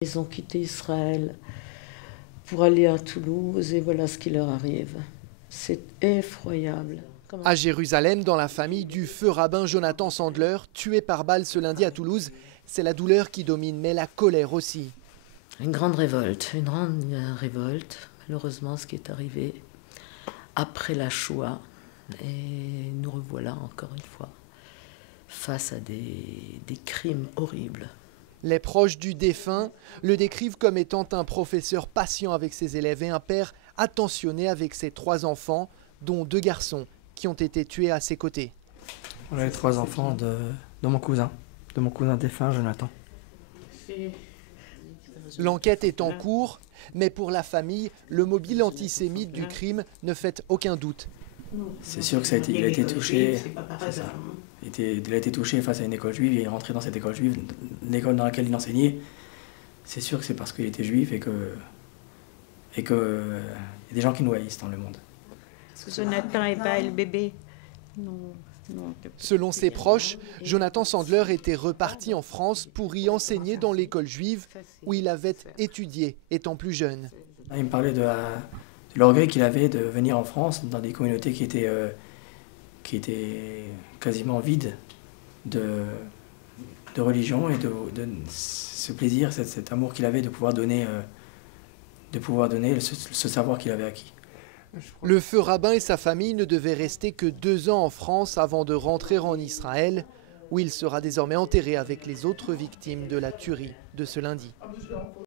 Ils ont quitté Israël pour aller à Toulouse et voilà ce qui leur arrive. C'est effroyable. À Jérusalem, dans la famille du feu rabbin Jonathan Sandler, tué par balle ce lundi à Toulouse, c'est la douleur qui domine, mais la colère aussi. Une grande révolte, malheureusement ce qui est arrivé après la Shoah. Et nous revoilà encore une fois face à des crimes horribles. Les proches du défunt le décrivent comme étant un professeur patient avec ses élèves et un père attentionné avec ses 3 enfants, dont 2 garçons qui ont été tués à ses côtés. On a les 3 enfants de mon cousin défunt Jonathan. L'enquête est en cours, mais pour la famille, le mobile antisémite du crime ne fait aucun doute. C'est sûr qu'il a été touché, c'est ça. Il a été touché face à une école juive, il est rentré dans cette école juive, l'école dans laquelle il enseignait. C'est sûr que c'est parce qu'il était juif et que y a des gens qui nous haïssent dans le monde. Jonathan est pas le bébé. Non. Selon ses proches, Jonathan Sandler était reparti en France pour y enseigner dans l'école juive où il avait étudié étant plus jeune. Il me parlait de l'orgueil qu'il avait de venir en France dans des communautés qui étaient quasiment vides de religion et de ce plaisir, cet amour qu'il avait de pouvoir donner ce savoir qu'il avait acquis. Le feu rabbin et sa famille ne devaient rester que 2 ans en France avant de rentrer en Israël, où il sera désormais enterré avec les autres victimes de la tuerie de ce lundi.